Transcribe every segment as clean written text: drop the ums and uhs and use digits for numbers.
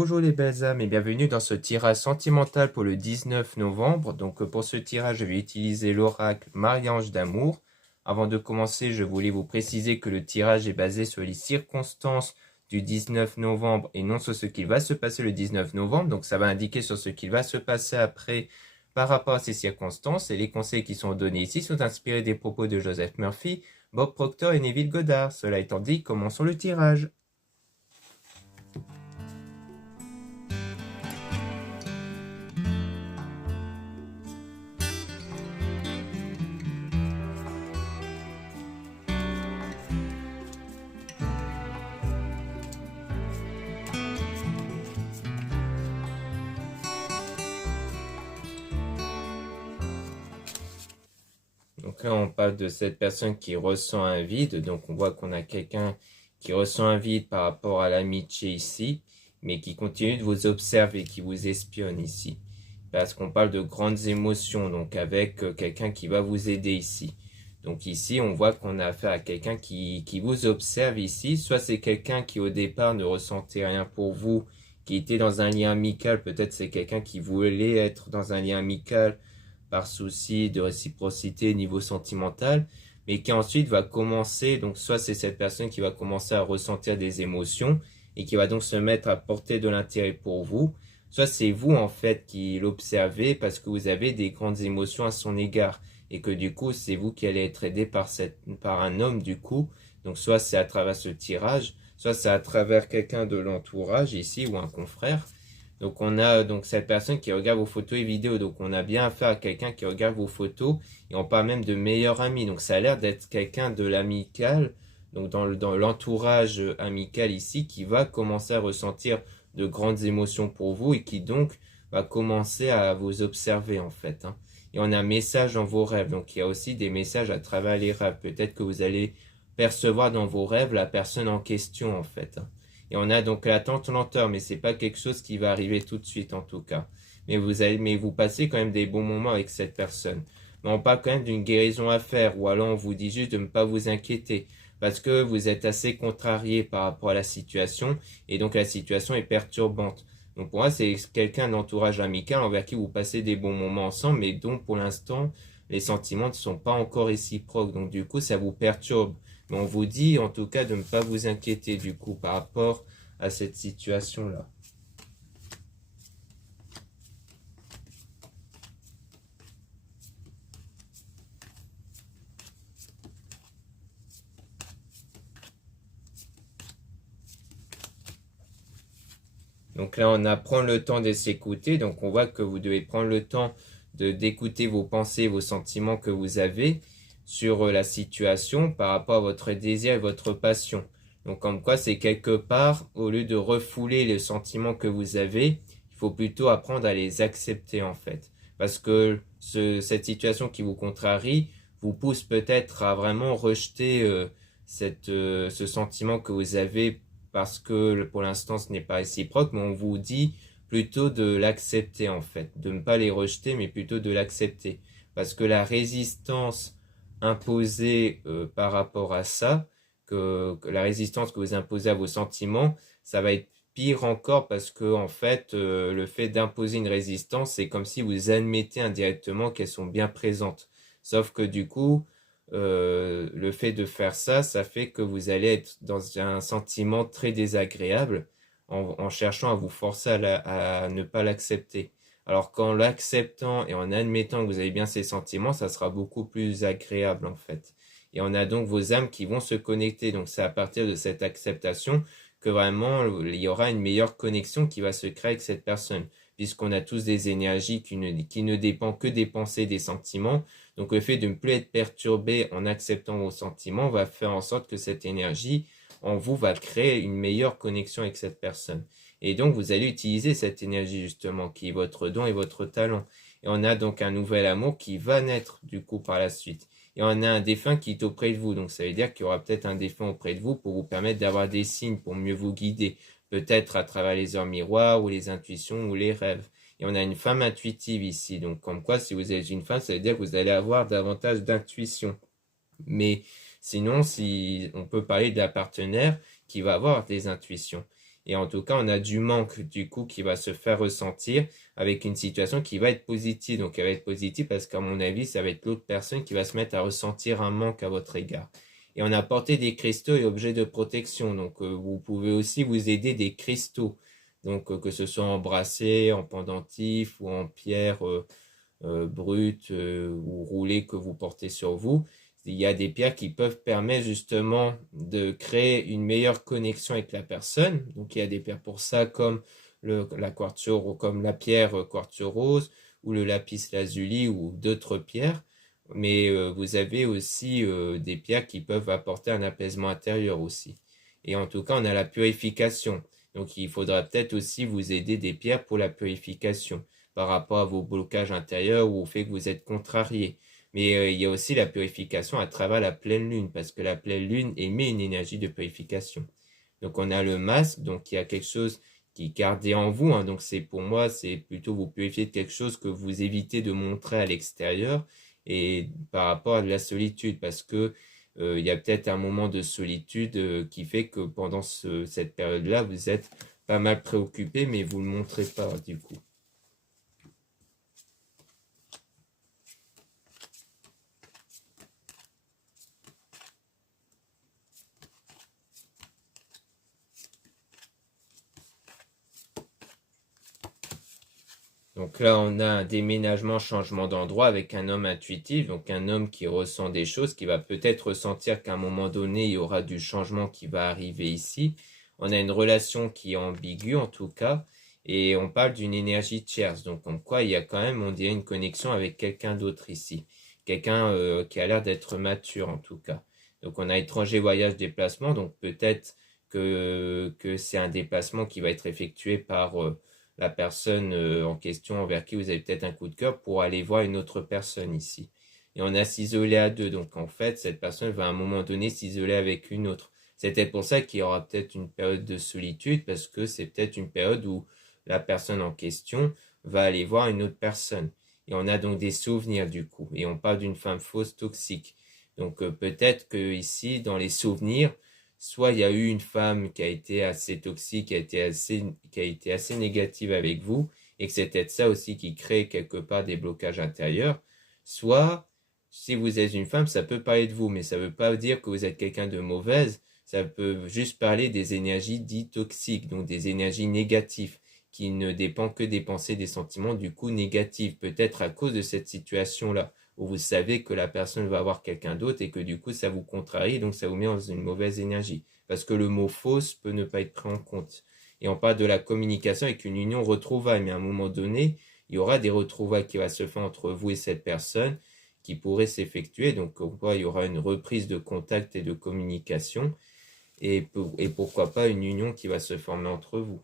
Bonjour les belles âmes et bienvenue dans ce tirage sentimental pour le 19 novembre. Donc pour ce tirage, je vais utiliser l'oracle Marie-Ange d'amour. Avant de commencer, je voulais vous préciser que le tirage est basé sur les circonstances du 19 novembre et non sur ce qu'il va se passer le 19 novembre. Donc ça va indiquer sur ce qu'il va se passer après par rapport à ces circonstances. Et les conseils qui sont donnés ici sont inspirés des propos de Joseph Murphy, Bob Proctor et Neville Goddard. Cela étant dit, commençons le tirage. Donc là, on parle de cette personne qui ressent un vide. Donc on voit qu'on a quelqu'un qui ressent un vide par rapport à l'amitié ici, mais qui continue de vous observer, qui vous espionne ici. Parce qu'on parle de grandes émotions, donc avec quelqu'un qui va vous aider ici. Donc ici, on voit qu'on a affaire à quelqu'un qui vous observe ici. Soit c'est quelqu'un qui au départ ne ressentait rien pour vous, qui était dans un lien amical. Peut-être c'est quelqu'un qui voulait être dans un lien amical, par souci de réciprocité niveau sentimental, mais qui ensuite va commencer, donc soit c'est cette personne qui va commencer à ressentir des émotions et qui va donc se mettre à porter de l'intérêt pour vous, soit c'est vous en fait qui l'observez parce que vous avez des grandes émotions à son égard et que du coup c'est vous qui allez être aidé par un homme du coup, donc soit c'est à travers ce tirage, soit c'est à travers quelqu'un de l'entourage ici ou un confrère. Donc on a donc cette personne qui regarde vos photos et vidéos. Donc on a bien affaire à quelqu'un qui regarde vos photos et on parle même de meilleur ami. Donc ça a l'air d'être quelqu'un de l'amical, donc dans l'entourage amical ici, qui va commencer à ressentir de grandes émotions pour vous et qui donc va commencer à vous observer en fait. Et on a un message dans vos rêves. Donc il y a aussi des messages à travers les rêves. Peut-être que vous allez percevoir dans vos rêves la personne en question en fait. Et on a donc l'attente lenteur, mais c'est pas quelque chose qui va arriver tout de suite en tout cas. Mais vous passez quand même des bons moments avec cette personne. Mais on parle quand même d'une guérison à faire, ou alors on vous dit juste de ne pas vous inquiéter, parce que vous êtes assez contrarié par rapport à la situation, et donc la situation est perturbante. Donc pour moi, c'est quelqu'un d'entourage amical envers qui vous passez des bons moments ensemble, mais dont pour l'instant, les sentiments ne sont pas encore réciproques. Donc du coup, ça vous perturbe. Mais on vous dit en tout cas de ne pas vous inquiéter du coup par rapport à cette situation-là. Donc là, on apprend le temps de s'écouter. Donc on voit que vous devez prendre le temps d'écouter vos pensées, vos sentiments que vous avez sur la situation par rapport à votre désir et votre passion. Donc comme quoi c'est quelque part, au lieu de refouler les sentiments que vous avez, il faut plutôt apprendre à les accepter en fait. Parce que cette situation qui vous contrarie vous pousse peut-être à vraiment rejeter ce sentiment que vous avez parce que pour l'instant ce n'est pas réciproque, mais on vous dit plutôt de l'accepter en fait, de ne pas les rejeter mais plutôt de l'accepter. Parce que la résistance imposée par rapport à ça, que la résistance que vous imposez à vos sentiments, ça va être pire encore parce que en fait, le fait d'imposer une résistance, c'est comme si vous admettez indirectement qu'elles sont bien présentes. Sauf que du coup, le fait de faire ça, ça fait que vous allez être dans un sentiment très désagréable en cherchant à vous forcer à ne pas l'accepter. Alors qu'en l'acceptant et en admettant que vous avez bien ces sentiments, ça sera beaucoup plus agréable en fait. Et on a donc vos âmes qui vont se connecter. Donc c'est à partir de cette acceptation que vraiment il y aura une meilleure connexion qui va se créer avec cette personne. Puisqu'on a tous des énergies qui ne dépendent que des pensées, des sentiments. Donc le fait de ne plus être perturbé en acceptant vos sentiments va faire en sorte que cette énergie en vous va créer une meilleure connexion avec cette personne. Et donc vous allez utiliser cette énergie justement qui est votre don et votre talent. Et on a donc un nouvel amour qui va naître du coup par la suite. Et on a un défunt qui est auprès de vous. Donc ça veut dire qu'il y aura peut-être un défunt auprès de vous pour vous permettre d'avoir des signes, pour mieux vous guider. Peut-être à travers les heures miroirs ou les intuitions ou les rêves. Et on a une femme intuitive ici. Donc comme quoi si vous êtes une femme, ça veut dire que vous allez avoir davantage d'intuition. Mais sinon, si on peut parler de la partenaire qui va avoir des intuitions. Et en tout cas, on a du manque du coup qui va se faire ressentir avec une situation qui va être positive. Donc elle va être positive parce qu'à mon avis, ça va être l'autre personne qui va se mettre à ressentir un manque à votre égard. Et on a apporté des cristaux et objets de protection. Donc vous pouvez aussi vous aider des cristaux. Donc que ce soit en bracelet, en pendentif ou en pierre brute ou roulée que vous portez sur vous. Il y a des pierres qui peuvent permettre justement de créer une meilleure connexion avec la personne. Donc il y a des pierres pour ça comme comme la pierre quartz rose ou le lapis lazuli ou d'autres pierres. Mais vous avez aussi des pierres qui peuvent apporter un apaisement intérieur aussi. Et en tout cas, on a la purification. Donc il faudra peut-être aussi vous aider des pierres pour la purification par rapport à vos blocages intérieurs ou au fait que vous êtes contrarié. Mais il y a aussi la purification à travers la pleine lune, parce que la pleine lune émet une énergie de purification. Donc on a le masque, donc il y a quelque chose qui est gardé en vous, hein, donc c'est pour moi, c'est plutôt vous purifier de quelque chose que vous évitez de montrer à l'extérieur, et par rapport à de la solitude, parce que il y a peut-être un moment de solitude qui fait que pendant cette période-là, vous êtes pas mal préoccupé, mais vous ne le montrez pas du coup. Donc là, on a un déménagement, changement d'endroit avec un homme intuitif, donc un homme qui ressent des choses, qui va peut-être ressentir qu'à un moment donné, il y aura du changement qui va arriver ici. On a une relation qui est ambiguë en tout cas, et on parle d'une énergie tierce, donc en quoi il y a quand même, on dirait, une connexion avec quelqu'un d'autre ici. Quelqu'un qui a l'air d'être mature en tout cas. Donc on a étranger, voyage, déplacement, donc peut-être que c'est un déplacement qui va être effectué par la personne en question envers qui vous avez peut-être un coup de cœur pour aller voir une autre personne ici. Et on a s'isoler à deux. Donc en fait, cette personne va à un moment donné s'isoler avec une autre. C'est peut-être pour ça qu'il y aura peut-être une période de solitude parce que c'est peut-être une période où la personne en question va aller voir une autre personne. Et on a donc des souvenirs du coup. Et on parle d'une femme fausse toxique. Donc peut-être que ici, dans les souvenirs, soit il y a eu une femme qui a été assez toxique, qui a été assez négative avec vous, et que c'est peut-être ça aussi qui crée quelque part des blocages intérieurs, soit si vous êtes une femme, ça peut parler de vous, mais ça ne veut pas dire que vous êtes quelqu'un de mauvaise, ça peut juste parler des énergies dites toxiques, donc des énergies négatives, qui ne dépendent que des pensées, des sentiments, du coup négatifs, peut-être à cause de cette situation-là où vous savez que la personne va avoir quelqu'un d'autre et que du coup ça vous contrarie, donc ça vous met dans une mauvaise énergie. Parce que le mot fausse peut ne pas être pris en compte. Et on parle de la communication avec une union retrouvaille, mais à un moment donné, il y aura des retrouvailles qui vont se faire entre vous et cette personne qui pourraient s'effectuer. Donc il y aura une reprise de contact et de communication et pourquoi pas une union qui va se former entre vous.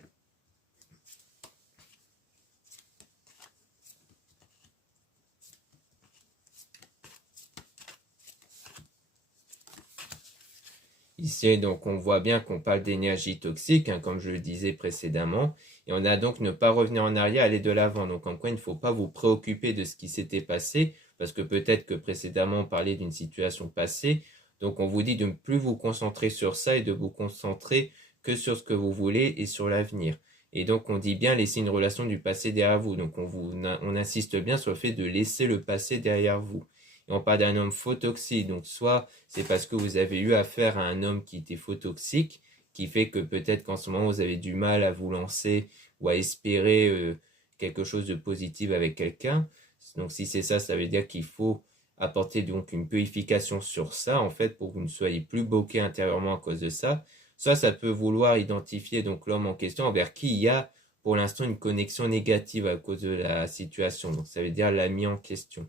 Ici, donc, on voit bien qu'on parle d'énergie toxique, hein, comme je le disais précédemment, et on a donc ne pas revenir en arrière, aller de l'avant. Donc, en quoi il ne faut pas vous préoccuper de ce qui s'était passé, parce que peut-être que précédemment on parlait d'une situation passée. Donc, on vous dit de ne plus vous concentrer sur ça et de vous concentrer que sur ce que vous voulez et sur l'avenir. Et donc, on dit bien laisser une relation du passé derrière vous. Donc, on insiste bien sur le fait de laisser le passé derrière vous. Et on parle d'un homme faux toxique, donc soit c'est parce que vous avez eu affaire à un homme qui était faux toxique, qui fait que peut-être qu'en ce moment vous avez du mal à vous lancer ou à espérer quelque chose de positif avec quelqu'un. Donc si c'est ça, ça veut dire qu'il faut apporter donc une purification sur ça, en fait, pour que vous ne soyez plus bloqué intérieurement à cause de ça. Soit ça peut vouloir identifier donc l'homme en question envers qui il y a pour l'instant une connexion négative à cause de la situation. Donc ça veut dire l'ami en question.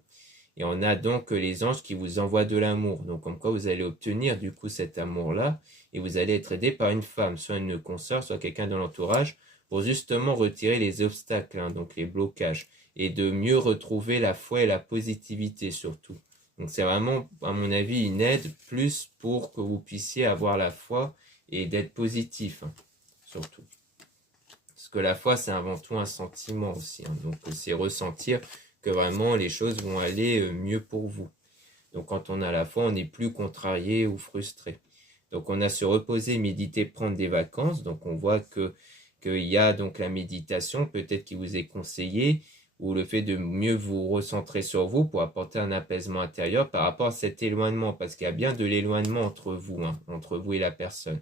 Et on a donc les anges qui vous envoient de l'amour. Donc comme quoi vous allez obtenir du coup cet amour-là et vous allez être aidé par une femme, soit une consoeur, soit quelqu'un dans l'entourage, pour justement retirer les obstacles, hein, donc les blocages, et de mieux retrouver la foi et la positivité surtout. Donc c'est vraiment, à mon avis, une aide plus pour que vous puissiez avoir la foi et d'être positif, hein, surtout. Parce que la foi, c'est avant tout un sentiment aussi, hein, donc c'est ressentir que vraiment les choses vont aller mieux pour vous. Donc quand on a la foi, on n'est plus contrarié ou frustré. Donc on a se reposer, méditer, prendre des vacances. Donc on voit qu'il y a donc la méditation peut-être qui vous est conseillée, ou le fait de mieux vous recentrer sur vous pour apporter un apaisement intérieur par rapport à cet éloignement, parce qu'il y a bien de l'éloignement entre vous, hein, entre vous et la personne.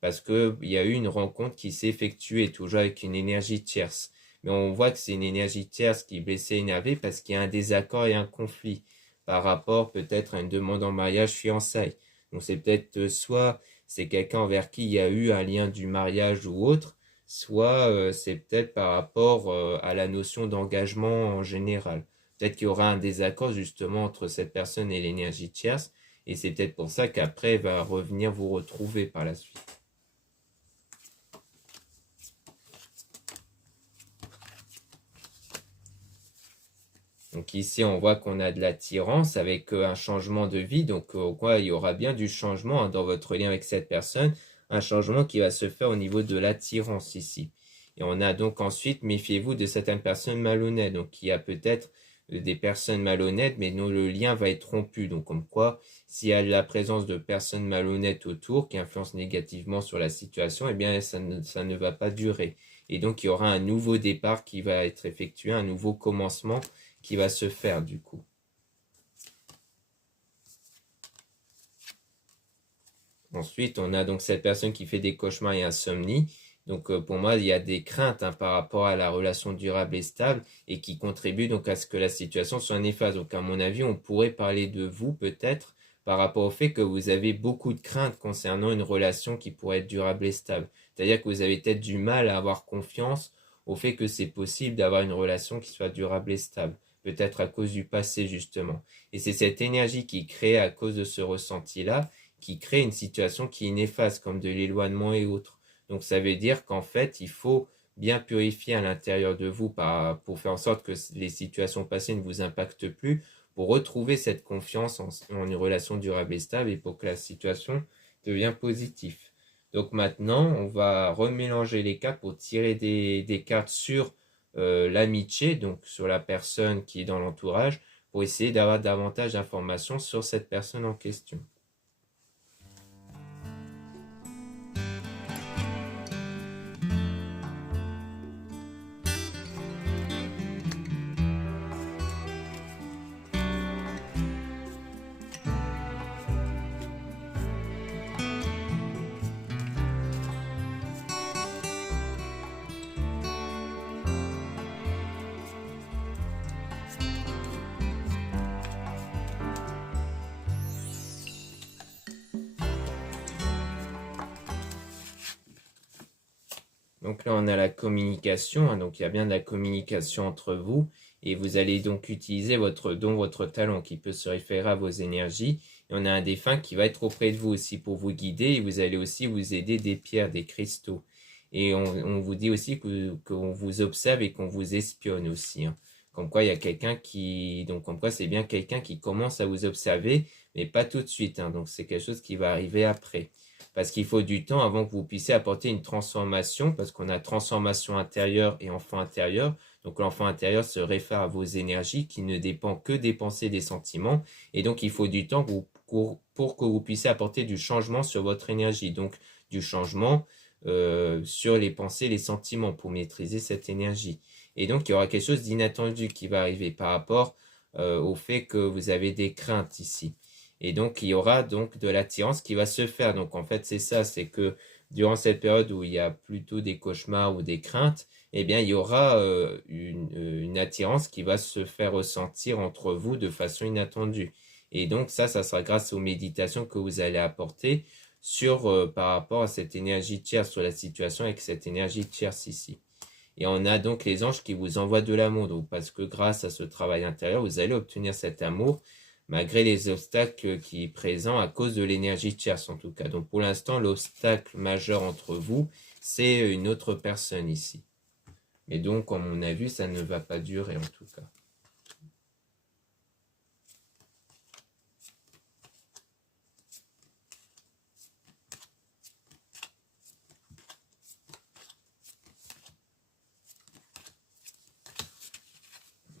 Parce qu'il y a eu une rencontre qui s'est effectuée, toujours avec une énergie tierce. Mais on voit que c'est une énergie tierce qui est blessée, énervée, parce qu'il y a un désaccord et un conflit par rapport peut-être à une demande en mariage, fiançailles. Donc c'est peut-être soit c'est quelqu'un envers qui il y a eu un lien du mariage ou autre, soit c'est peut-être par rapport à la notion d'engagement en général. Peut-être qu'il y aura un désaccord justement entre cette personne et l'énergie tierce, et c'est peut-être pour ça qu'après elle va revenir vous retrouver par la suite. Donc ici, on voit qu'on a de l'attirance avec un changement de vie. Donc quoi, il y aura bien du changement, hein, dans votre lien avec cette personne, un changement qui va se faire au niveau de l'attirance ici. Et on a donc ensuite, méfiez-vous de certaines personnes malhonnêtes. Donc il y a peut-être des personnes malhonnêtes, mais dont le lien va être rompu. Donc comme quoi, s'il y a la présence de personnes malhonnêtes autour qui influencent négativement sur la situation, eh bien ça ne va pas durer. Et donc il y aura un nouveau départ qui va être effectué, un nouveau commencement qui va se faire du coup. Ensuite, on a donc cette personne qui fait des cauchemars et insomnie. Donc pour moi, il y a des craintes, hein, par rapport à la relation durable et stable, et qui contribuent donc à ce que la situation soit néfaste. Donc à mon avis, on pourrait parler de vous peut-être par rapport au fait que vous avez beaucoup de craintes concernant une relation qui pourrait être durable et stable. C'est-à-dire que vous avez peut-être du mal à avoir confiance au fait que c'est possible d'avoir une relation qui soit durable et stable. Peut-être à cause du passé justement. Et c'est cette énergie qui crée à cause de ce ressenti-là, qui crée une situation qui est néfaste, comme de l'éloignement et autres. Donc ça veut dire qu'en fait, il faut bien purifier à l'intérieur de vous pour faire en sorte que les situations passées ne vous impactent plus, pour retrouver cette confiance en une relation durable et stable, et pour que la situation devienne positive. Donc maintenant, on va remélanger les cartes pour tirer des cartes sur l'amitié, donc sur la personne qui est dans l'entourage, pour essayer d'avoir davantage d'informations sur cette personne en question. Donc là, on a la communication, hein, donc il y a bien de la communication entre vous, et vous allez donc utiliser votre don, votre talent qui peut se référer à vos énergies. Et on a un défunt qui va être auprès de vous aussi pour vous guider, et vous allez aussi vous aider des pierres, des cristaux. Et on vous dit aussi qu'on vous observe et qu'on vous espionne aussi, hein. Comme quoi il y a quelqu'un donc comme quoi c'est bien quelqu'un qui commence à vous observer, mais pas tout de suite, hein, donc c'est quelque chose qui va arriver après. Parce qu'il faut du temps avant que vous puissiez apporter une transformation, parce qu'on a transformation intérieure et enfant intérieur. Donc l'enfant intérieur se réfère à vos énergies qui ne dépend que des pensées, des sentiments. Et donc il faut du temps pour que vous puissiez apporter du changement sur votre énergie. Donc du changement sur les pensées, les sentiments pour maîtriser cette énergie. Et donc il y aura quelque chose d'inattendu qui va arriver par rapport au fait que vous avez des craintes ici. Et donc, il y aura donc de l'attirance qui va se faire. Donc, en fait, c'est ça, c'est que durant cette période où il y a plutôt des cauchemars ou des craintes, eh bien, il y aura une attirance qui va se faire ressentir entre vous de façon inattendue. Et donc, ça sera grâce aux méditations que vous allez apporter par rapport à cette énergie tierce, sur la situation avec cette énergie tierce ici. Et on a donc les anges qui vous envoient de l'amour. Donc, parce que grâce à ce travail intérieur, vous allez obtenir cet amour, malgré les obstacles qui sont présents à cause de l'énergie tierce en tout cas. Donc pour l'instant, l'obstacle majeur entre vous, c'est une autre personne ici. Mais donc, comme on a vu, ça ne va pas durer en tout cas.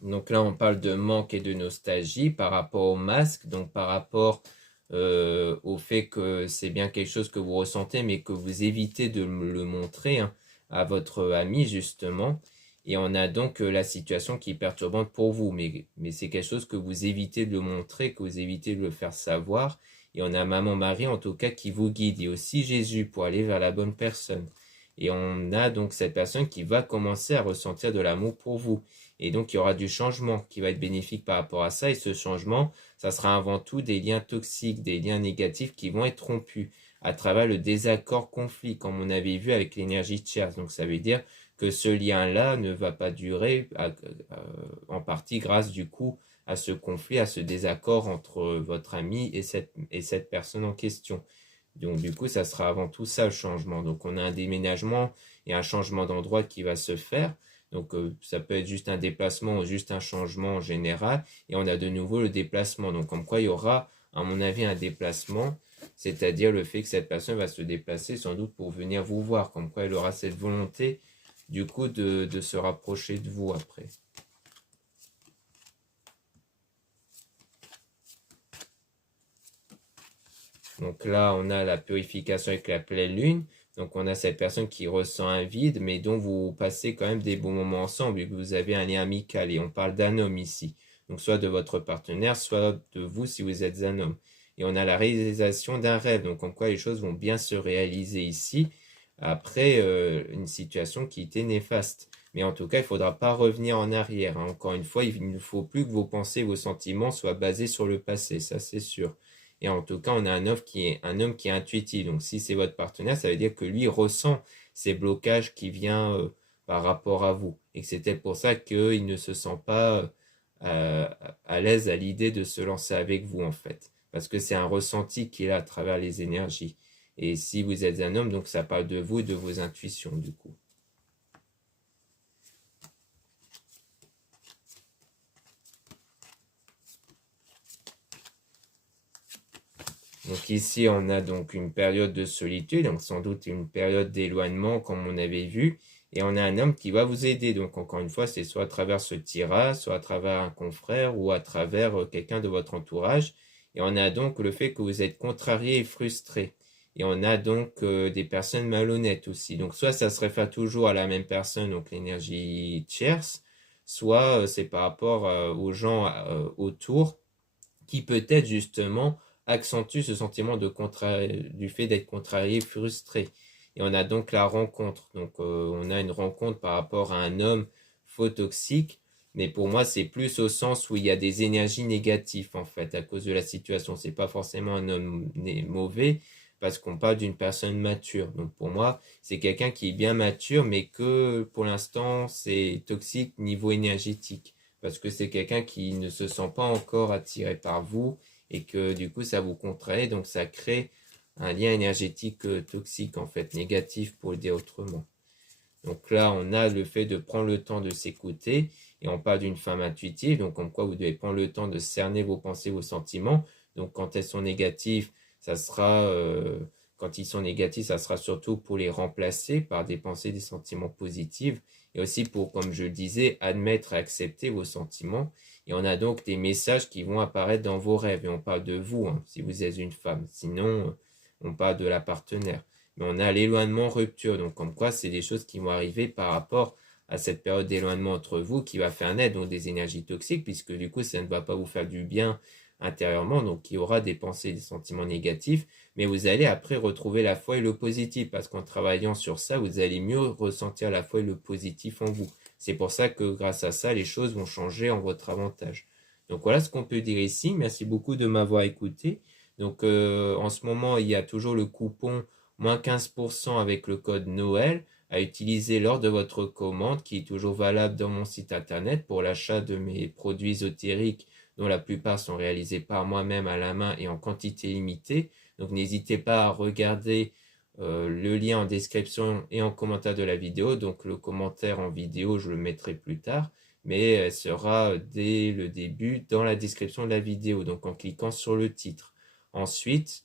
Donc là, on parle de manque et de nostalgie par rapport au masque, donc par rapport au fait que c'est bien quelque chose que vous ressentez, mais que vous évitez de le montrer hein, à votre ami, justement. Et on a donc la situation qui est perturbante pour vous, mais c'est quelque chose que vous évitez de le montrer, que vous évitez de le faire savoir. Et on a Maman Marie, en tout cas, qui vous guide, et aussi Jésus pour aller vers la bonne personne. Et on a donc cette personne qui va commencer à ressentir de l'amour pour vous. Et donc, il y aura du changement qui va être bénéfique par rapport à ça. Et ce changement, ça sera avant tout des liens toxiques, des liens négatifs qui vont être rompus à travers le désaccord conflit, comme on avait vu avec l'énergie tierce. Donc, ça veut dire que ce lien-là ne va pas durer en partie grâce du coup à ce conflit, à ce désaccord entre votre ami et cette personne en question. Donc du coup, ça sera avant tout ça le changement. Donc on a un déménagement et un changement d'endroit qui va se faire. Donc ça peut être juste un déplacement ou juste un changement en général. Et on a de nouveau le déplacement. Donc comme quoi il y aura, à mon avis, un déplacement. C'est-à-dire le fait que cette personne va se déplacer sans doute pour venir vous voir. Comme quoi elle aura cette volonté du coup de se rapprocher de vous après. Donc là, on a la purification avec la pleine lune. Donc on a cette personne qui ressent un vide, mais dont vous passez quand même des bons moments ensemble, et que vous avez un lien amical. Et on parle d'un homme ici. Donc soit de votre partenaire, soit de vous si vous êtes un homme. Et on a la réalisation d'un rêve. Donc en quoi les choses vont bien se réaliser ici, après une situation qui était néfaste. Mais en tout cas, il ne faudra pas revenir en arrière. Hein. Encore une fois, il ne faut plus que vos pensées, vos sentiments soient basés sur le passé, ça c'est sûr. Et en tout cas, on a un homme qui est intuitif. Donc, si c'est votre partenaire, ça veut dire que lui ressent ces blocages qui viennent par rapport à vous. Et que c'est peut-être pour ça qu'il ne se sent pas à l'aise à l'idée de se lancer avec vous, en fait. Parce que c'est un ressenti qu'il a à travers les énergies. Et si vous êtes un homme, donc ça parle de vous et de vos intuitions, du coup. Donc ici, on a donc une période de solitude, donc sans doute une période d'éloignement, comme on avait vu. Et on a un homme qui va vous aider. Donc encore une fois, c'est soit à travers ce tirage, soit à travers un confrère ou à travers quelqu'un de votre entourage. Et on a donc le fait que vous êtes contrarié et frustré. Et on a donc des personnes malhonnêtes aussi. Donc soit ça se réfère toujours à la même personne, donc l'énergie tierce, soit c'est par rapport aux gens autour qui peut-être justement accentue ce sentiment du fait d'être contrarié, frustré. Et on a donc la rencontre. Donc on a une rencontre par rapport à un homme faux toxique, mais pour moi c'est plus au sens où il y a des énergies négatives en fait à cause de la situation. C'est pas forcément un homme mauvais parce qu'on parle d'une personne mature. Donc pour moi c'est quelqu'un qui est bien mature, mais que pour l'instant c'est toxique niveau énergétique parce que c'est quelqu'un qui ne se sent pas encore attiré par vous et que du coup ça vous contrarie, donc ça crée un lien énergétique toxique en fait, négatif pour le dire autrement. Donc là on a le fait de prendre le temps de s'écouter et on parle d'une femme intuitive, donc comme quoi vous devez prendre le temps de cerner vos pensées, vos sentiments. Donc quand elles sont négatives, ça sera quand ils sont négatifs, ça sera surtout pour les remplacer par des pensées, des sentiments positifs et aussi pour, comme je le disais, admettre et accepter vos sentiments. Et on a donc des messages qui vont apparaître dans vos rêves. Et on parle de vous, hein, si vous êtes une femme. Sinon, on parle de la partenaire. Mais on a l'éloignement rupture. Donc, comme quoi, c'est des choses qui vont arriver par rapport à cette période d'éloignement entre vous qui va faire naître donc des énergies toxiques, puisque du coup, ça ne va pas vous faire du bien intérieurement. Donc, il y aura des pensées, des sentiments négatifs. Mais vous allez après retrouver la foi et le positif, parce qu'en travaillant sur ça, vous allez mieux ressentir la foi et le positif en vous. C'est pour ça que grâce à ça, les choses vont changer en votre avantage. Donc voilà ce qu'on peut dire ici. Merci beaucoup de m'avoir écouté. Donc en ce moment, il y a toujours le coupon moins 15% avec le code Noël à utiliser lors de votre commande qui est toujours valable dans mon site internet pour l'achat de mes produits ésotériques dont la plupart sont réalisés par moi-même à la main et en quantité limitée. Donc n'hésitez pas à regarder le lien en description et en commentaire de la vidéo. Donc le commentaire en vidéo, je le mettrai plus tard, mais elle sera dès le début dans la description de la vidéo, donc en cliquant sur le titre. Ensuite,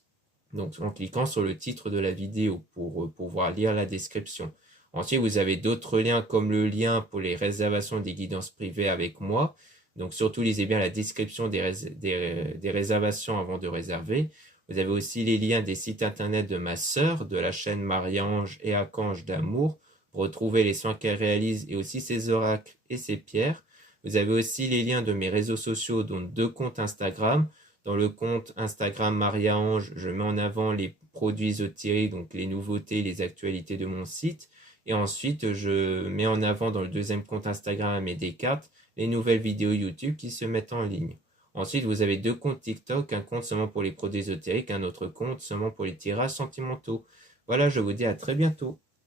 donc en cliquant sur le titre de la vidéo pour pouvoir lire la description. Ensuite, vous avez d'autres liens comme le lien pour les réservations des guidances privées avec moi. Donc surtout, lisez bien la description des réservations avant de réserver. Vous avez aussi les liens des sites internet de ma sœur, de la chaîne Marie-Ange et Archange d'amour, pour retrouver les soins qu'elle réalise et aussi ses oracles et ses pierres. Vous avez aussi les liens de mes réseaux sociaux, dont 2 comptes Instagram. Dans le compte Instagram Maria-Ange, je mets en avant les produits ésotériques, donc les nouveautés, les actualités de mon site. Et ensuite, je mets en avant dans le deuxième compte Instagram et des cartes les nouvelles vidéos YouTube qui se mettent en ligne. Ensuite, vous avez 2 comptes TikTok, un compte seulement pour les produits ésotériques, un autre compte seulement pour les tirages sentimentaux. Voilà, je vous dis à très bientôt.